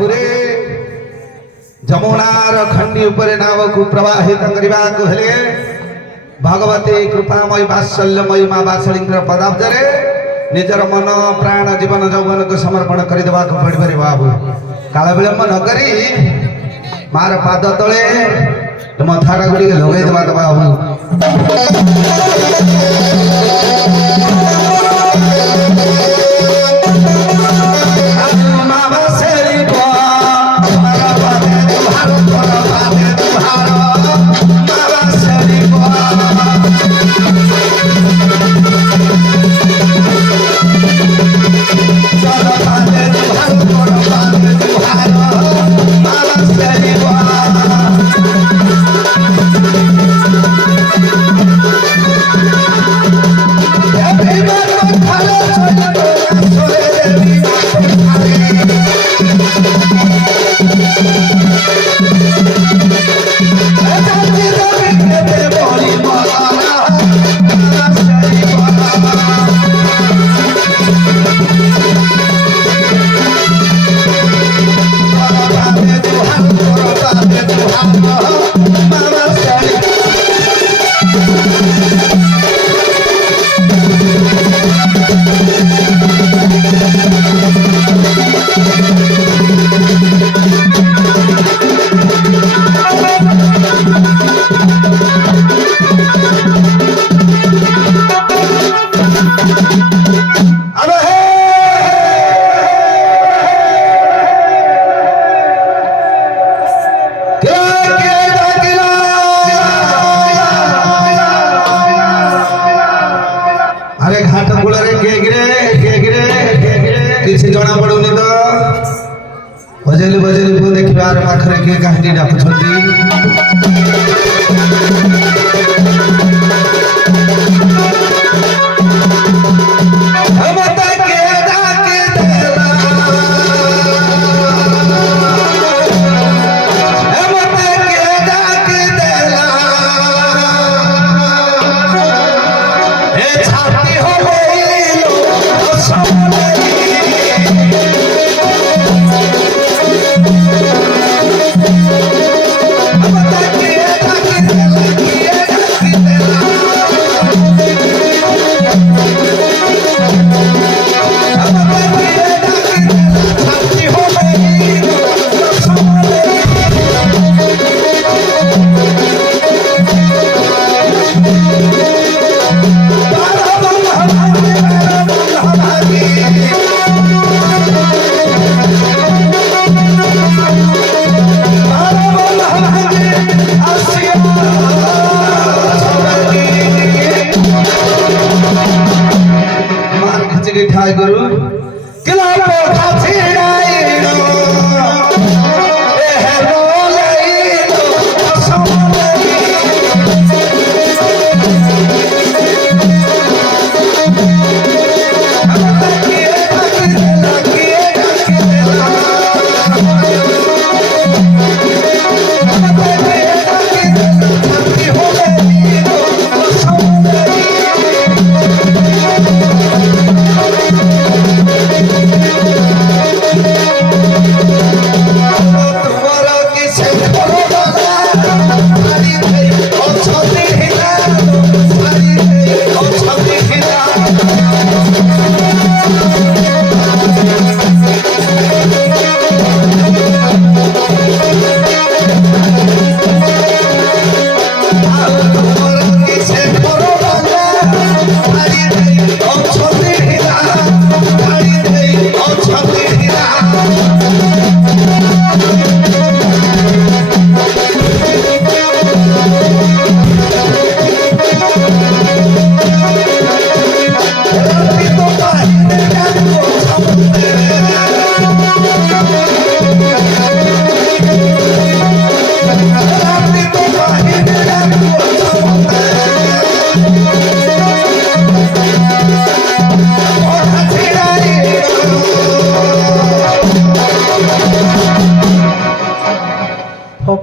बाबुरे जमुनार खंडी उपरे नाव को प्रवाहित करबा को हेले भगवती कृपामय वात्सल्यमय मां वात्सलिंगर पदाब्जरे निजर मन प्राण जीवन यौवन को समर्पण कर देबा को पड़बे रे बाबू काल विलंब न करी मार पाद तले मथाटा गुडी लगे देबा तो बाबू जना पड़ुनी तो बजेली बजेली को देखिबार पाखरे के कहानी डाकुछंती ठाई करू किला पोखा छिड़ाईनो ए हेलो लईनो सोमलई अब तकिए तकिए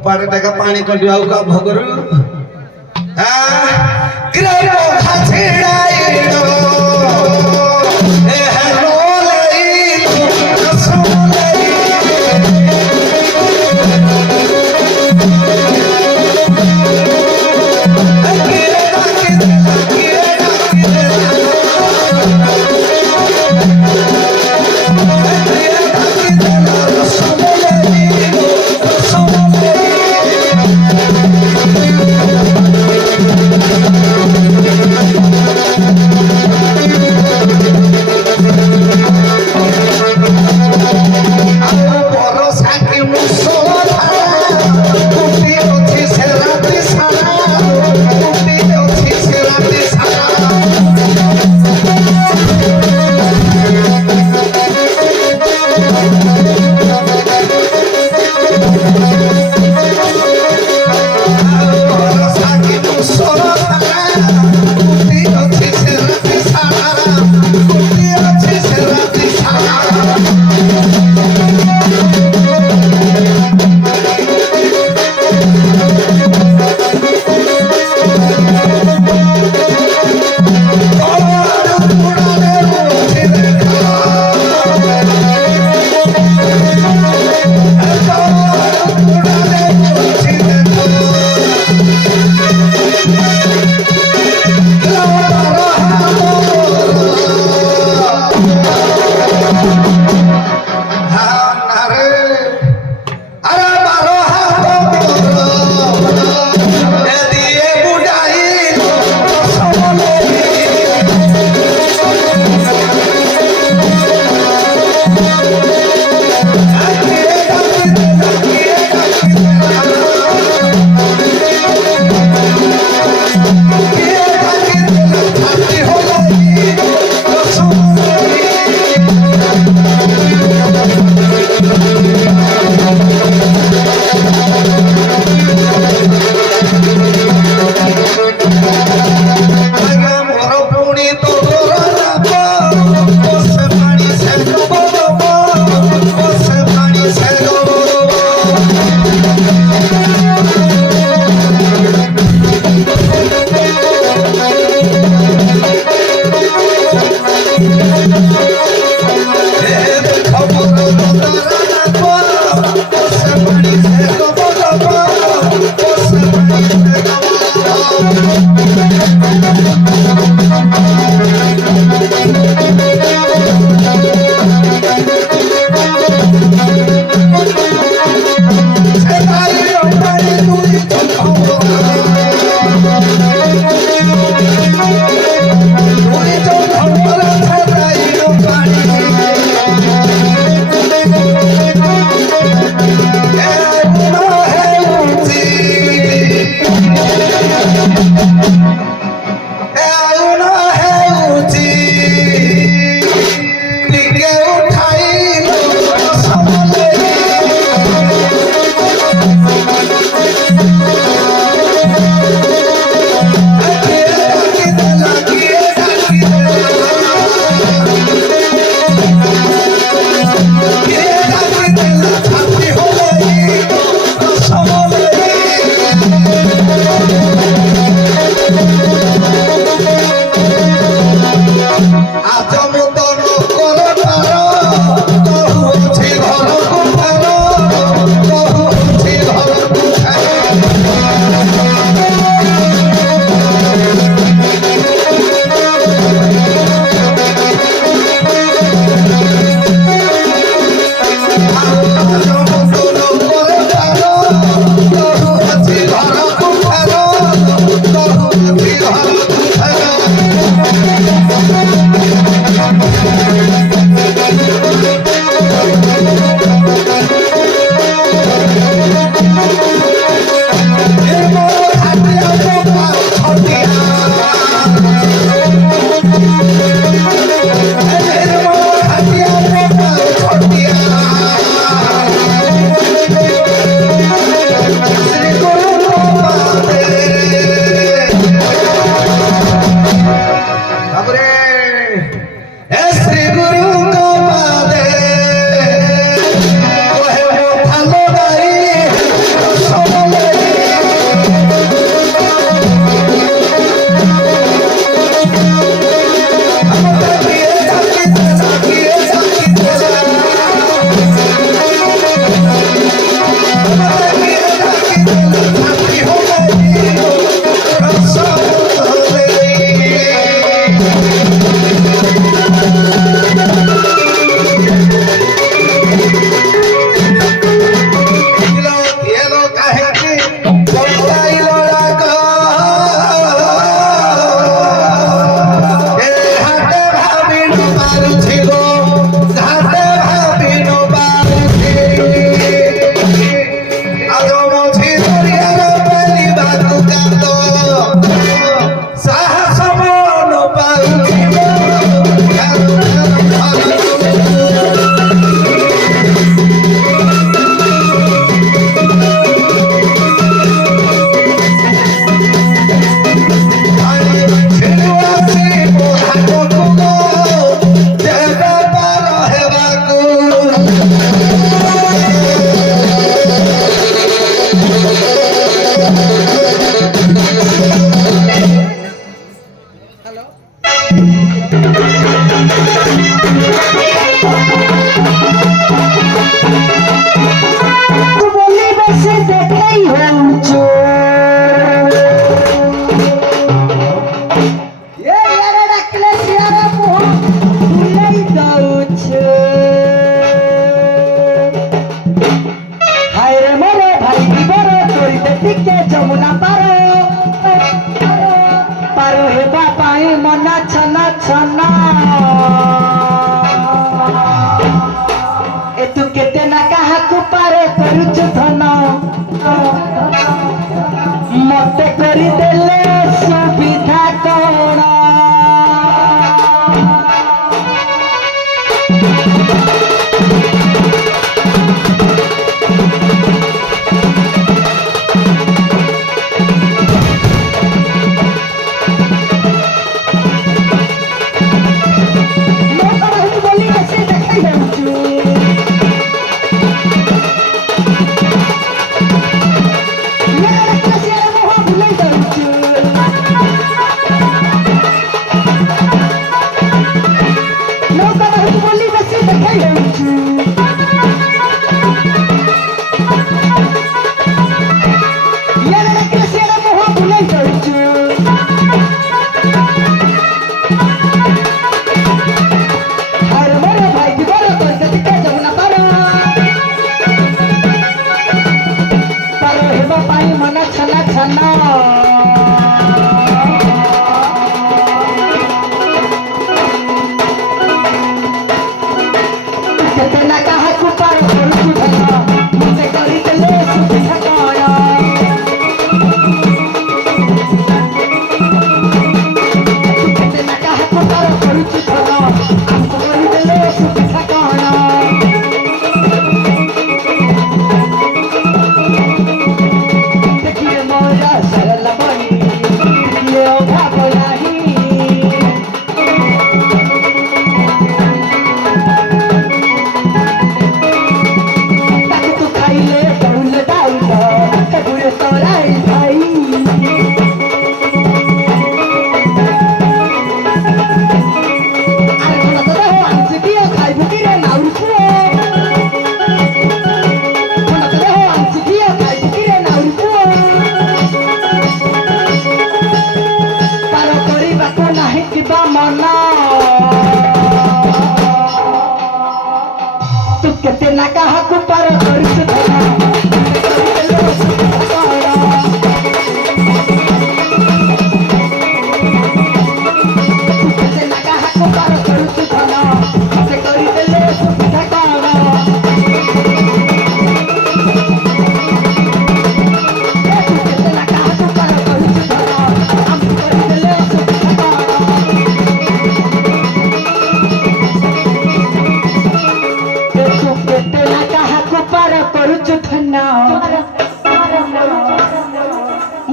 पारे टका पानी कटियाउ का भगरु ग्रेमो खाछिडाइडो ए हेलो लई सोलई যমুনা পারো পারো হেবা পাই মনা ছনা ছনা এ তু কেতে না কাহাকু পারে করুଛୁ ধন মতে করি দেলে সুবিধা কଣ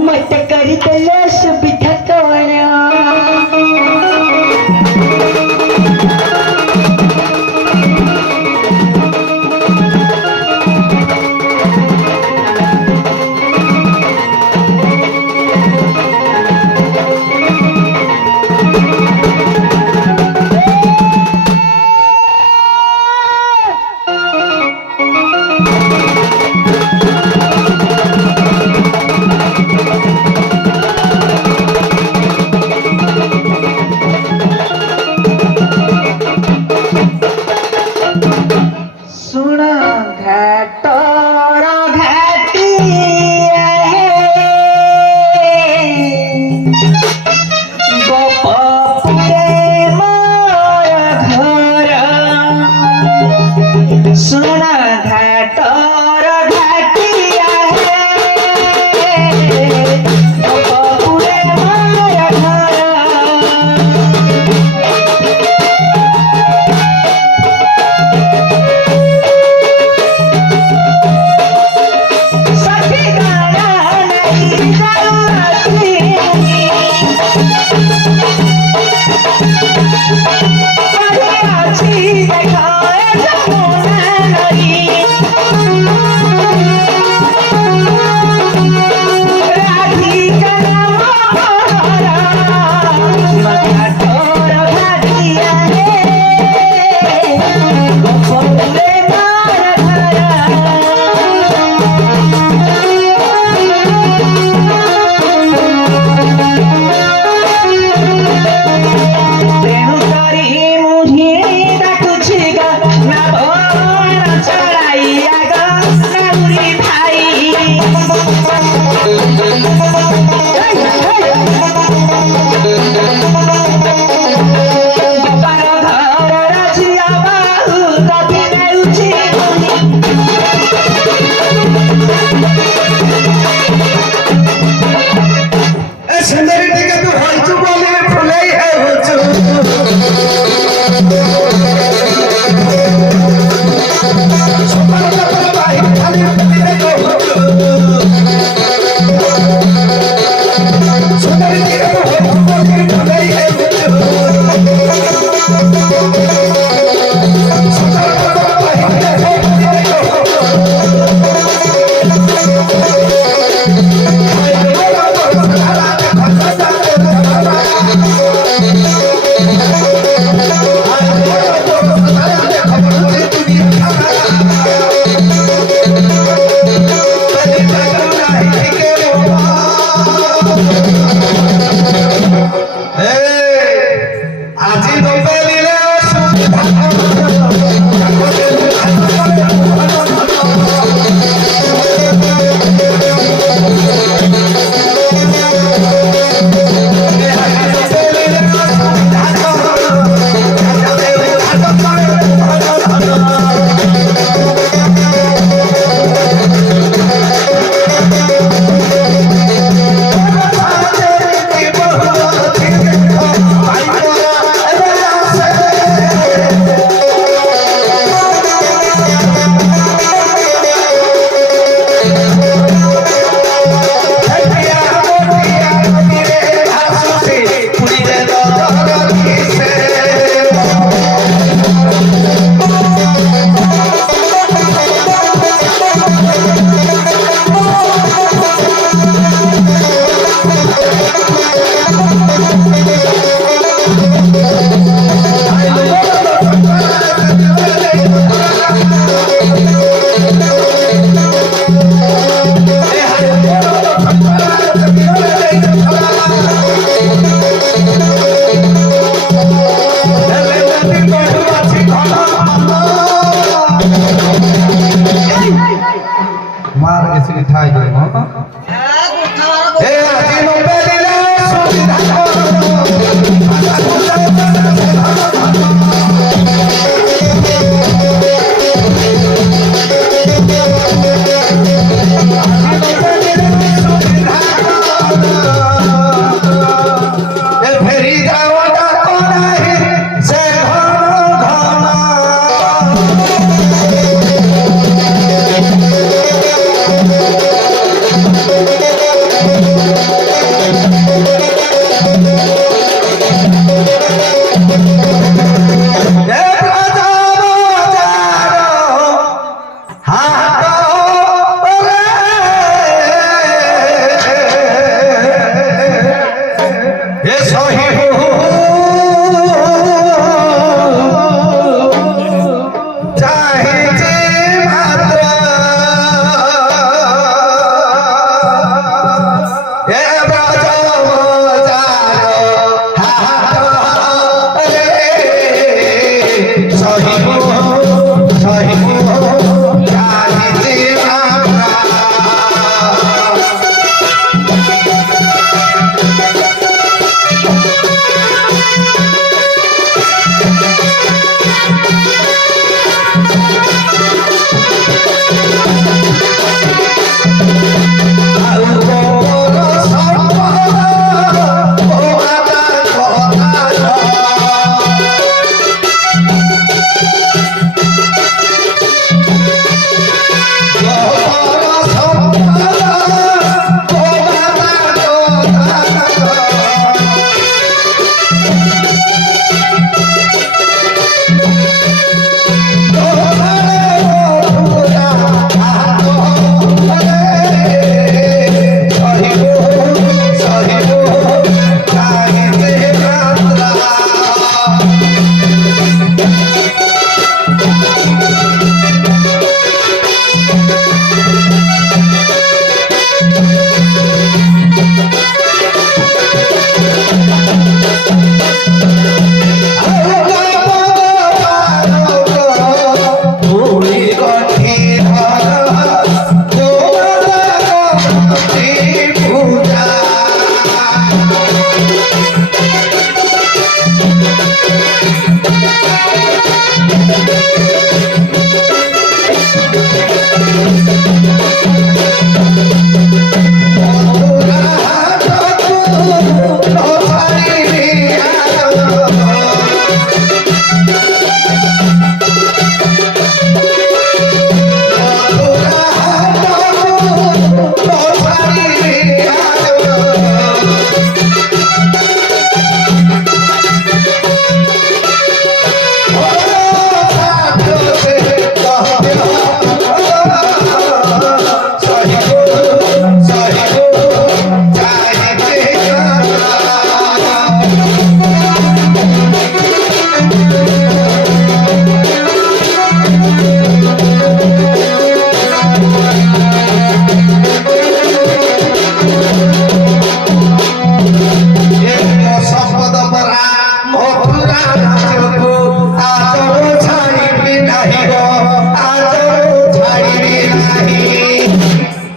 मत करीदेले सुविधा कोण सुन घाटर घाटी गोपपुरे मोर घर सुन घाटर घाटी गोपपुरे मोर घर सखी गाना नहीं जाऊँगी पढ़े अच्छी देखाए जमुना नदी राधिका नाम मोहरा मथा ठोर भाटिया है गोपपुरे मोर घर तेणु करी मुझे डाकुछि गा ना भोर चढ़ाइया गा नौरी भाई गोपाल घर रझिया बाहु तभी नेउछि ए सुंदरी टिके तू होइचु बोले फुलाई है होचु सुपर लपर भाई खाली पतिरे को होचु सुंदरी टिके तू होइचु बोले फुलाई है होचु सुपर लपर भाई खाली पतिरे को আজি দম্পতিলে मार के सिरी थाई दे ए আজি দম্পতিলে সুবিধা ফেরি যাওয়াটা কোনাই সে ঘন ঘন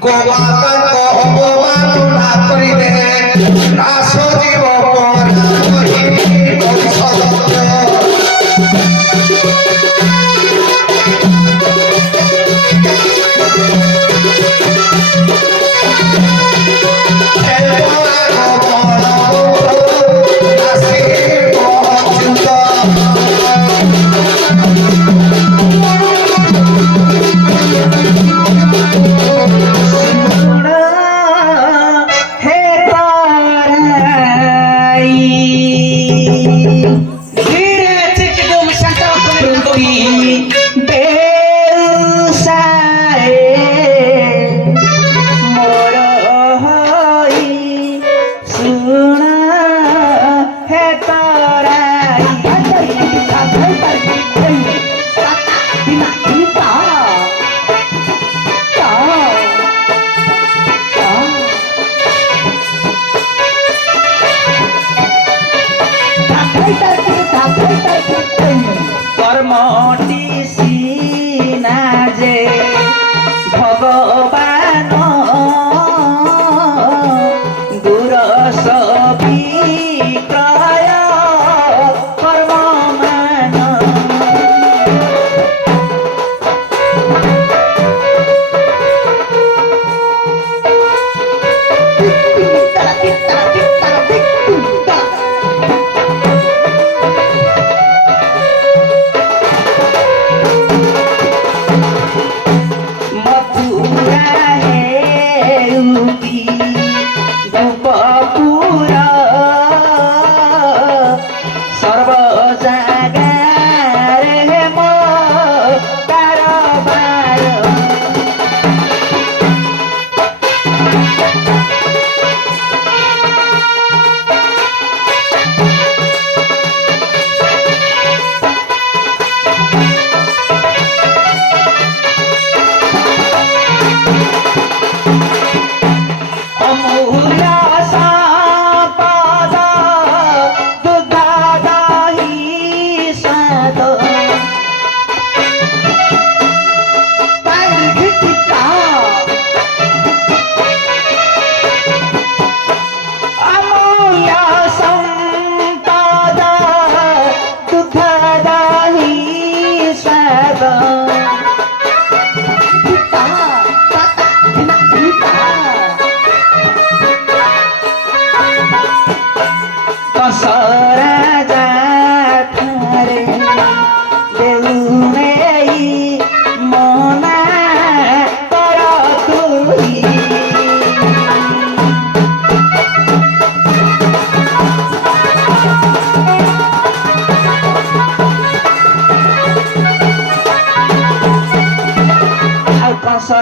ଗୋମାତାଙ୍କ ଅବମାନନା କରିଦେ ନାଶ ଜୀବ কর্মটি সিনা যে ভগবান দুরস বিক্রয় কর্মমান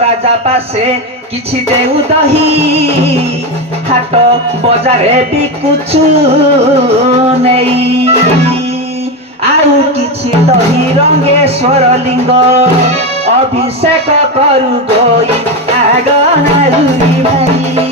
রাজা পাশে কিছু দেউ দহি হাট বজারে বিকুছু নেই ଆଉ କିଛି ଦହି ରଙ୍ଗେଶ୍ୱର ଲିଙ୍ଗ ଅଭିଷେକ କରୁ ଗୋଇ ଆଗ ନାରୁରି ଭାଇ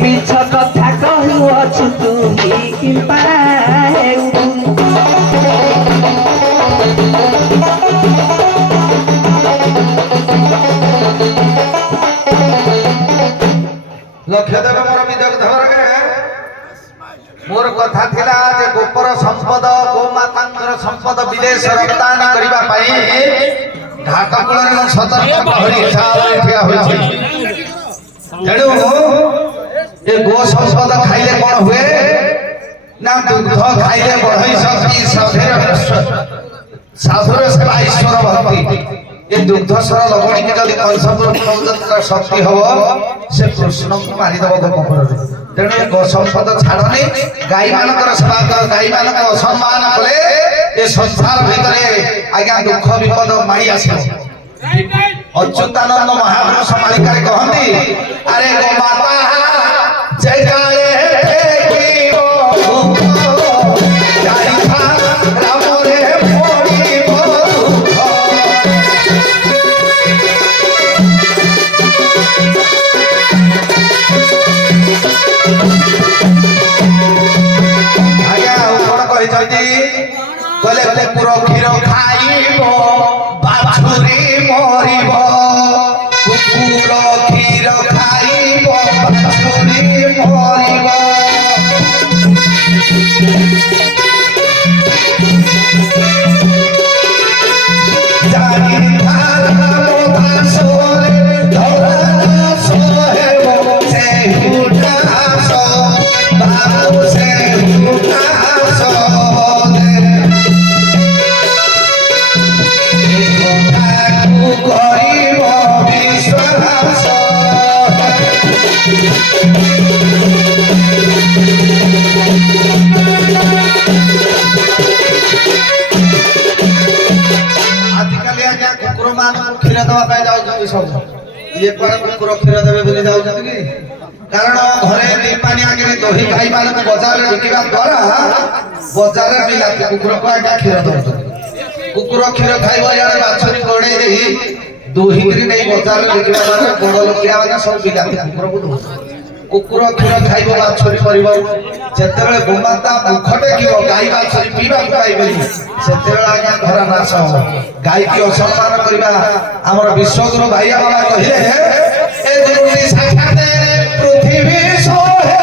ମିଛ କଥା କହୁଅଛୁ ତୁ କିମ୍ବା লক্ষ্য দেবে মোর বিদগ ধরকে মোর কথা থিলা যে গোপর সম্পদ গোমাতাঙ্কর সম্পদ বিদেশ রপ্তানি করিবা পাই ঘাট কূଳରେ ମୁଁ ସତର୍କ ପ୍ରହରୀ ହିସାବରେ ଠିଆ ହୋଇଛି ତେଣୁ ଏ ଗୋ ସମ୍ପଦ ଖାଇଲେ କଣ ହୁଏ ନା ଦୁଗ୍ଧ ଖାଇଲେ ବଢଇ ଶକ୍ତି ସାଧୁର ସେବା ଈଶ୍ୱର ଭକ୍ତି ଏ ଦୁଗ୍ଧସ୍ୱର ଲବଣୀକି ଯଦି କଂସପୁର ଶକ୍ତି ହବ ସେ କୃଷ୍ଣଙ୍କୁ ମାରିଦବ ଗୋପପୁରରେ ତେଣୁ ଏ ଗୋ ସମ୍ପଦ ଛାଡ଼ନି ଗାଈମାନଙ୍କର ସେବା କର ଗାଈମାନଙ୍କ ସମ୍ମାନ କଲେ ଏ ସଂସାର ଭିତରେ ଆଜ୍ଞା ଦୁଃଖ ବିପଦ ମାଡ଼ି ଆସିବ ଅଚ୍ୟୁତାନନ୍ଦ ମହାପୁରୁଷ ମାଳିକାରେ କହନ୍ତି ଆରେ ଗୋମାତା ଜୟ କହିଛନ୍ତି କହିଲେ କୁକୁର କ୍ଷୀର ଖାଇବ ବାଛୁରୀ ମରିବ କୁକୁର କ୍ଷୀର ଖାଇବ ବାଛୁରୀ ମରିବ କ୍ଷୀର ଦେବା ପାଇଁ ଯାଉଛନ୍ତି ସବୁ ଇଏ କୁଆଡେ କୁକୁର କ୍ଷୀର ଦେବେ ବୋଲି ଯାଉଛନ୍ତି କି କାରଣ ଘରେ ଦି ପାଣି ଆଗରେ ଦହି ଗାଈ ମାନଙ୍କୁ ବଜାରରେ ବିକିବା ଦ୍ୱାରା ବଜାରରେ ବିଲାତି କୁକୁରକୁ ଆଜ୍ଞା କ୍ଷୀର ଦଉଛନ୍ତି କୁକୁର କ୍ଷୀର ଖାଇବ ଇଆଡେ ବାଛୁରୀ ଗୋଡେଇ ଦେଇ ଦୁହିଁକିରି ନେଇ ବଜାରରେ ବିକିବା ଦ୍ୱାରା ବଡ ଲୋକିଆ ମାନେ ସବୁ ବିଲାତି କୁକୁରକୁ ଦଉଛନ୍ତି କୁକୁର କ୍ଷୀର ଖାଇବ ବାଛୁରୀ ମରିବ ଯେତେବେଳେ ଗୋମାତା ମୁଖ ଟେକିବ ଗାଈ ବାଛୁରୀ ପିଇବାକୁ ପାଇବେନି ସେତେବେଳେ ଆଜ୍ଞା ଘର ନାଶ ହବ ଗାଈକି ଅସମ୍ମାନ କରିବା ଆମର ବିଶ୍ୱଗୁରୁ ଭାଇ ବାବା କହିଲେ ଏ ଦୁର୍ନୀତି ସାକ୍ଷାତ ପୃଥିବୀ ସୋହେ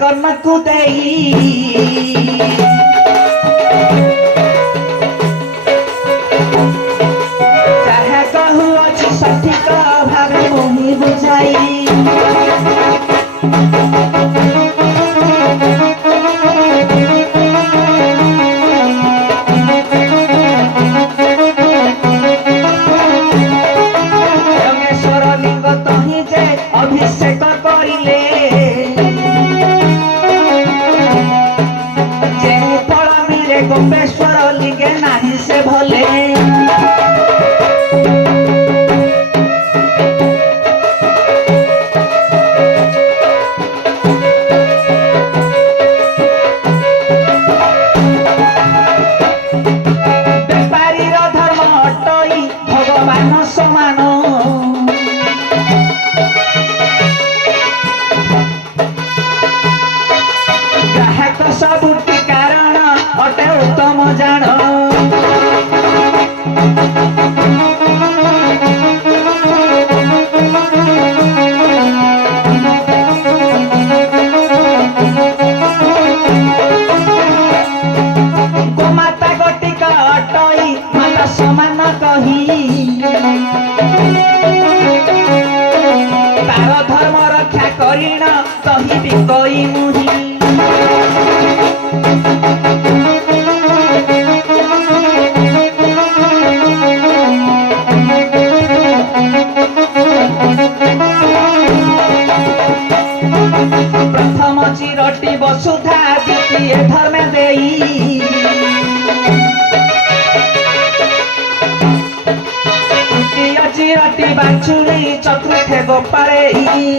कर्मକୁ ଦେଇ ଯାହା କହୁଅଛି ସଠିକ ଭାବେ ମୁହିଁ ବୁଝାଇ ରମେଶ୍ୱର ଲିଙ୍ଗ ତହିଁ ଯେ ଅଭିଷେକ କରିଲେ ଗୋପେଶ୍ୱର ଲିଙ୍ଗେ ନାହିଁ ସେ ଭଲେ ବେପାରୀର ଧର୍ମ ଅଟଇ ଭଗବାନ ସମାନ ଗ୍ରାହକ ସବୁଟି କାରଣ ଅଟେ ଉତ୍ତମ ଜାଣ ଗୋମାତା ଗୋଟିକ ଅଟଇ ମାତା ସମାନ କହି ତାର ଧର୍ମ ରକ୍ଷା କରିଣ କହିବି କଇ ମୁହିଁ प्रथम चिरटी वसुधा द्वितीय धर्म देई तृतीय चिरटी बाछुरी चतुर्थे गोपाळेई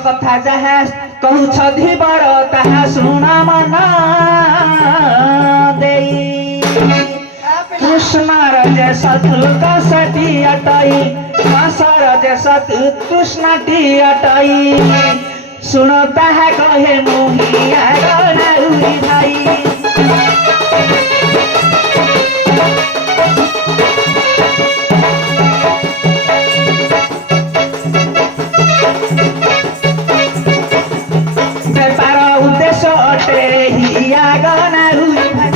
କଥା ଯାହା କହୁଛନ୍ତି ବଡ଼ ତାହା ଶୁଣ ମନ ଦେଇ सतु कसटी अटई कंसर सतु कृष्णटी अटई सुन ताहा कहे मुहिया गौरी भाई बेपार उद्देश्य अटे हिया गौरी भाई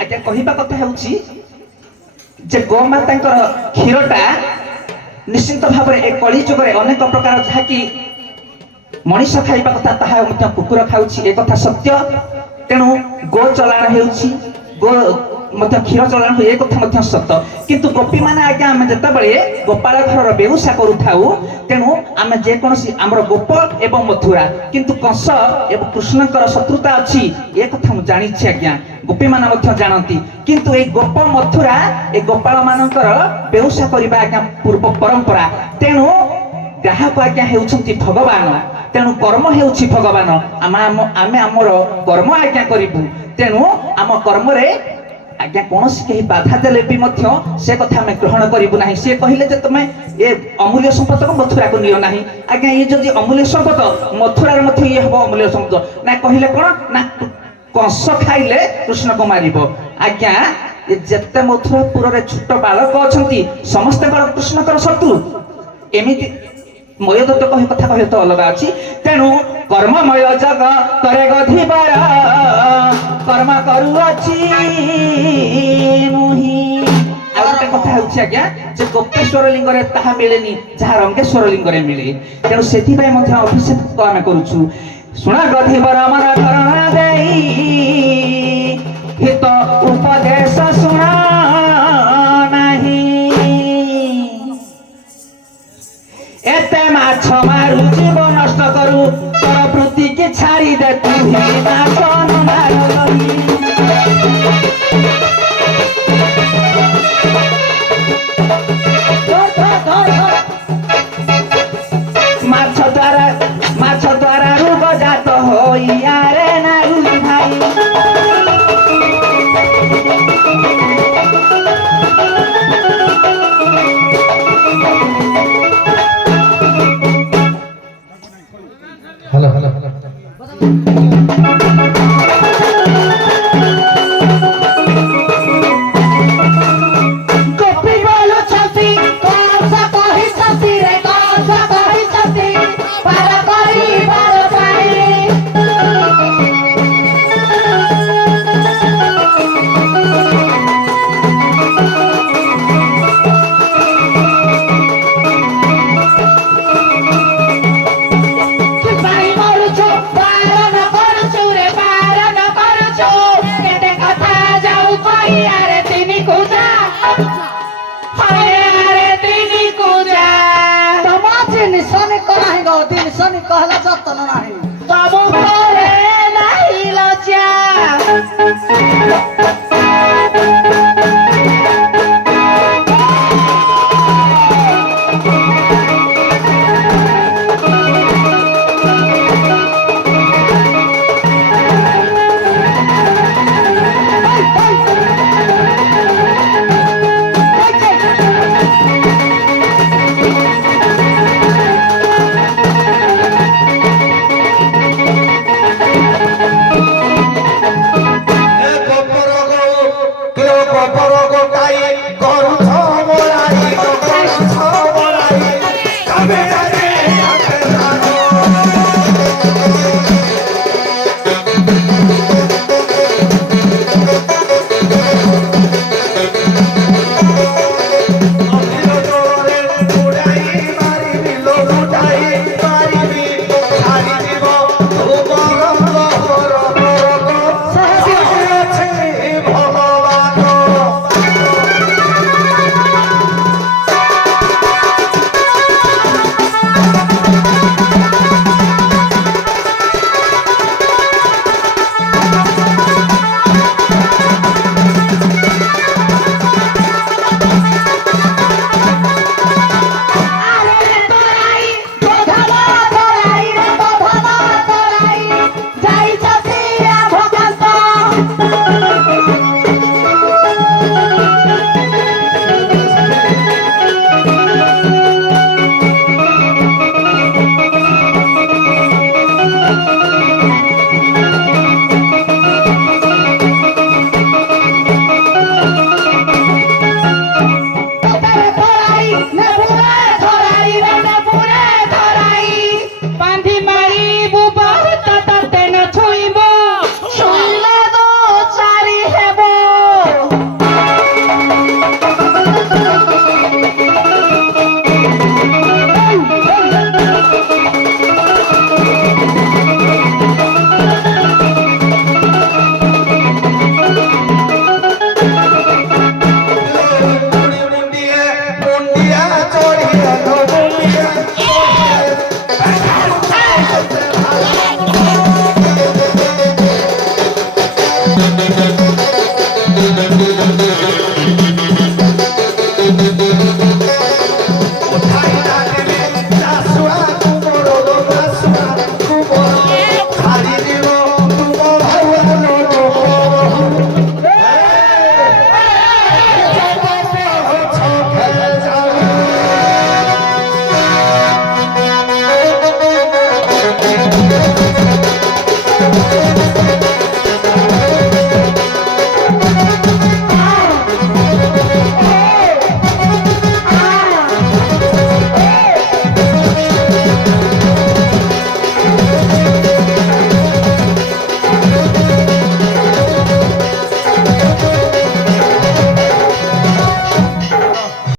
आज्ञा कहवा कथा ହେଉଛି जे गोमातांकर क्षीरटा निश्चित भाव में ए कली जुगरे अनेक प्रकार जहाँकि मनीष खाइबा कथा ताहा मध्य कुकुर खाଉଛି ए कथा सत्य तेणु गो चलाण हेउछि गो मध्य क्षीर चलाण ए कथा मध्य सत्य किंतु गोपी माने आज्ञा आमे जेतेबेले गोपाल घर बेउसा करूथाउ तेणु आमे जे कोनसी हमर गोप एवं मथुरा किंतु कंस एवं कृष्णकर शत्रुता अछि ए कथा मु जानि छी आज्ञा गोपी माने मध्य जानती किंतु ए गोप मथुरा ए गोपाल मानकर बेउसा करिबा आज्ञा पूर्व परंपरा तेणु ग्राहक आज्ञा हेउछंती भगवान तेणु कर्म हेउछि भगवान आमे हमर कर्म आज्ञा करिबु तेणु आम कर्म रे आज्ञा कौनसी कहीं बाधा देले भी मध्य से कथा में ग्रहण करिबु नाही से कहिले जे तमे ए अमूल्य संपद को मथुरा को नियो नाही आज्ञा ये जदी अमूल्य संपद मथुरा रे मध्य ये हबो अमूल्य संपद ना कहिले कोन ना कंस खाइले कृष्ण को मारिबो आज्ञा ये जत्ते मथुरापुर रे छोट बालक अछंती समस्त कृष्ण कर शत्रु एमिति मय दत्त कहि कथा कहे तो अलग अछि तेणु कर्ममय जग करे गधिबर कर्म करू अछि मुहि आउटे कथा होछि आज्ञा जे गोपेश्वर लिंग रे ताहा मिलेनी जहा रंगेश्वर लिंग रे मिले तेणु सेथि पय मध्ये अभिषेक काम करूछु सुना गधिबर मन करण देई हित उपदेश सुना नाही एते माछ मारू जीव नष्ट करू तर वृत्ति के छाड़ी दे तू ही माछ न मारू माछ द्वारा रोग जात होई आरे नारू भाई हेलो हेलो गोपी बोलो छती कौन सा कहि छती रे कौन सा कहि छती पार करी पार पाई कहला